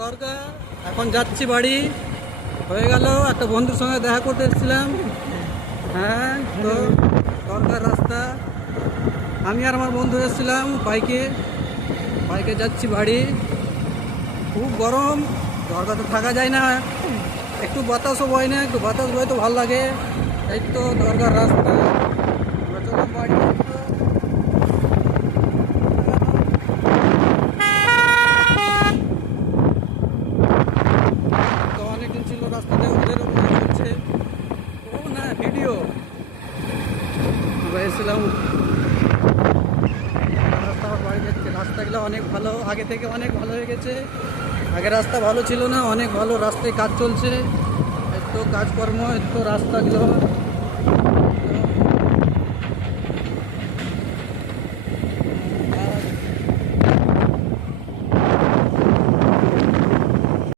দরগা, এখন যাচ্ছি বাড়ি। হয়ে গেল, একটা বন্ধুর সঙ্গে দেখা করতে এসেছিলাম। হ্যাঁ, তো দরগার রাস্তা, আমি আর আমার বন্ধু এসেছিলাম বাইকে। বাইকে যাচ্ছি বাড়ি। খুব গরম, দরগাতে থাকা যায় না, একটু বাতাসও বয় না, একটু বাতাস বয় তো ভালো লাগে। এই তো দরগার রাস্তা, আমরা চললাম বাড়ি। তো অনেকদিন ছিল রাস্তাতে, ওদের হচ্ছে ও না ভিডিও। আমরা এসেছিলাম, রাস্তা আবার বাড়ি যাচ্ছে। রাস্তাগুলো অনেক ভালো, আগে থেকে অনেক ভালো হয়ে গেছে। আগে রাস্তা ভালো ছিল না, অনেক ভালো রাস্তায় কাজ চলছে। এত কাজকর্ম, এত রাস্তাগুলো